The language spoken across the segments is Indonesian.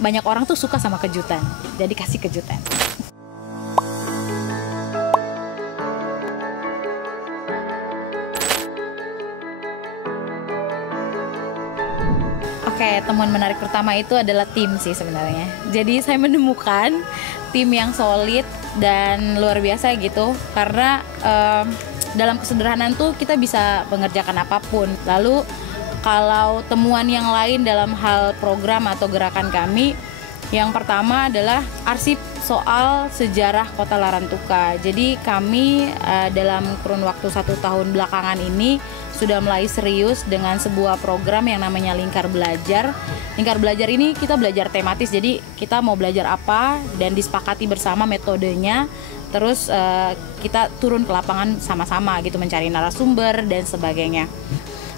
banyak orang tuh suka sama kejutan. Jadi kasih kejutan. Oke, temuan menarik pertama itu adalah tim sih sebenarnya. Jadi saya menemukan tim yang solid dan luar biasa gitu. Karena dalam kesederhanaan tuh kita bisa mengerjakan apapun. Lalu kalau temuan yang lain dalam hal program atau gerakan kami, yang pertama adalah arsip soal sejarah Kota Larantuka. Jadi kami dalam kurun waktu 1 tahun belakangan ini sudah mulai serius dengan sebuah program yang namanya Lingkar Belajar. Lingkar Belajar ini kita belajar tematis, jadi kita mau belajar apa dan disepakati bersama metodenya. Terus kita turun ke lapangan sama-sama gitu, mencari narasumber dan sebagainya.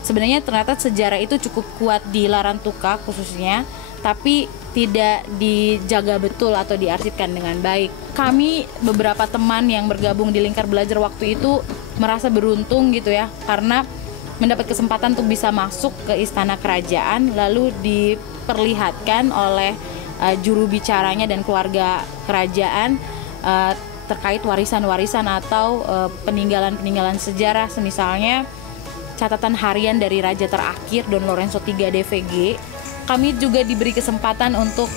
Sebenarnya ternyata sejarah itu cukup kuat di Larantuka khususnya, tapi tidak dijaga betul atau diarsipkan dengan baik. Kami beberapa teman yang bergabung di Lingkar Belajar waktu itu merasa beruntung gitu ya, karena mendapat kesempatan untuk bisa masuk ke istana kerajaan, lalu diperlihatkan oleh juru bicaranya dan keluarga kerajaan terkait warisan-warisan atau peninggalan-peninggalan sejarah, misalnya catatan harian dari Raja terakhir Don Lorenzo III DVG. Kami juga diberi kesempatan untuk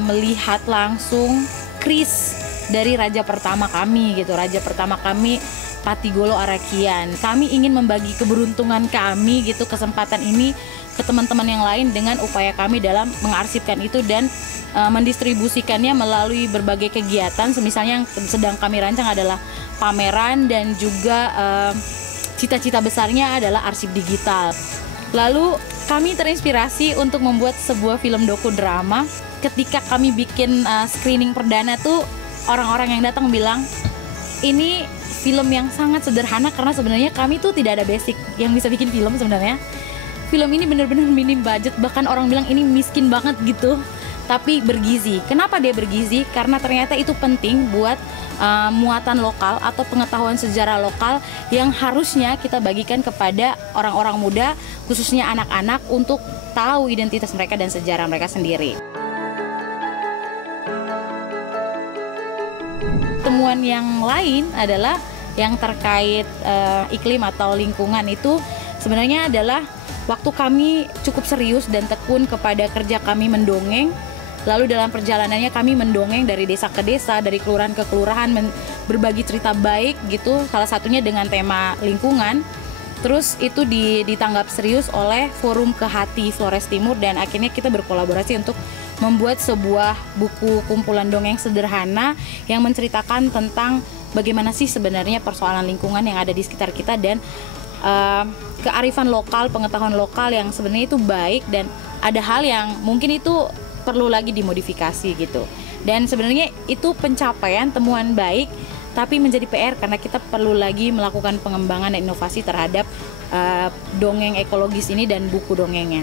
melihat langsung kris dari raja pertama kami gitu, raja pertama kami Patigolo Arakian. Kami ingin membagi keberuntungan kami gitu, kesempatan ini ke teman-teman yang lain dengan upaya kami dalam mengarsipkan itu dan mendistribusikannya melalui berbagai kegiatan. Misalnya yang sedang kami rancang adalah pameran dan juga cita-cita besarnya adalah arsip digital. Lalu kami terinspirasi untuk membuat sebuah film dokudrama. Ketika kami bikin screening perdana tuh, orang-orang yang datang bilang ini film yang sangat sederhana karena sebenarnya kami tuh tidak ada basic yang bisa bikin film sebenarnya. Film ini benar-benar minim budget, bahkan orang bilang ini miskin banget gitu, tapi bergizi. Kenapa dia bergizi? Karena ternyata itu penting buat muatan lokal atau pengetahuan sejarah lokal yang harusnya kita bagikan kepada orang-orang muda, khususnya anak-anak, untuk tahu identitas mereka dan sejarah mereka sendiri. Temuan yang lain adalah yang terkait iklim atau lingkungan. Itu sebenarnya adalah waktu kami cukup serius dan tekun kepada kerja kami mendongeng. Lalu dalam perjalanannya kami mendongeng dari desa ke desa, dari kelurahan ke kelurahan, berbagi cerita baik gitu, salah satunya dengan tema lingkungan. Terus itu ditanggap serius oleh Forum Kehati Flores Timur, dan akhirnya kita berkolaborasi untuk membuat sebuah buku kumpulan dongeng sederhana yang menceritakan tentang bagaimana sih sebenarnya persoalan lingkungan yang ada di sekitar kita, dan kearifan lokal, pengetahuan lokal yang sebenarnya itu baik, dan ada hal yang mungkin itu perlu lagi dimodifikasi gitu. Dan sebenarnya itu pencapaian temuan baik, tapi menjadi PR karena kita perlu lagi melakukan pengembangan dan inovasi terhadap dongeng ekologis ini dan buku dongengnya.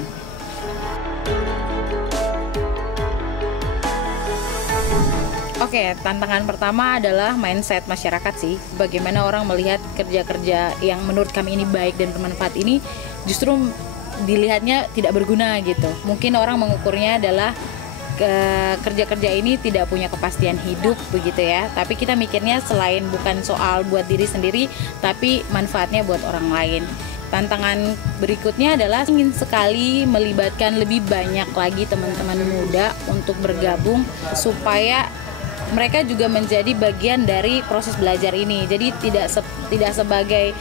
Oke, tantangan pertama adalah mindset masyarakat sih. Bagaimana orang melihat kerja-kerja yang menurut kami ini baik dan bermanfaat ini justru dilihatnya tidak berguna gitu. Mungkin orang mengukurnya adalah kerja-kerja ini tidak punya kepastian hidup begitu ya. Tapi kita mikirnya selain bukan soal buat diri sendiri, tapi manfaatnya buat orang lain. Tantangan berikutnya adalah ingin sekali melibatkan lebih banyak lagi teman-teman muda untuk bergabung supaya mereka juga menjadi bagian dari proses belajar ini. Jadi tidak sebagai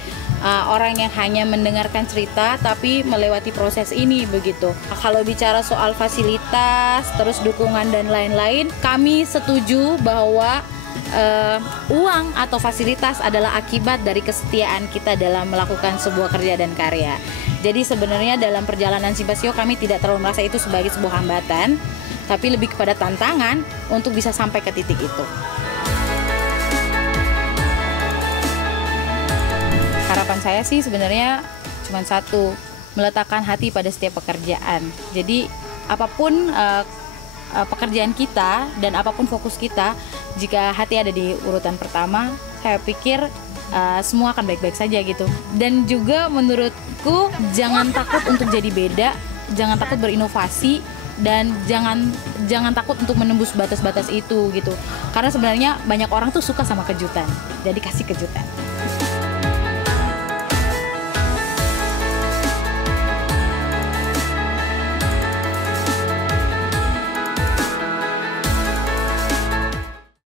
orang yang hanya mendengarkan cerita tapi melewati proses ini begitu. Kalau bicara soal fasilitas, terus dukungan dan lain-lain, kami setuju bahwa uang atau fasilitas adalah akibat dari kesetiaan kita dalam melakukan sebuah kerja dan karya. Jadi sebenarnya dalam perjalanan Simpasio kami tidak terlalu merasa itu sebagai sebuah hambatan, tapi lebih kepada tantangan untuk bisa sampai ke titik itu. Harapan saya sih sebenarnya cuma satu, meletakkan hati pada setiap pekerjaan. Jadi apapun pekerjaan kita dan apapun fokus kita, jika hati ada di urutan pertama, saya pikir semua akan baik-baik saja gitu. Dan juga menurutku jangan takut untuk jadi beda, jangan takut berinovasi, dan jangan takut untuk menembus batas-batas itu gitu, karena sebenarnya banyak orang tuh suka sama kejutan, jadi kasih kejutan.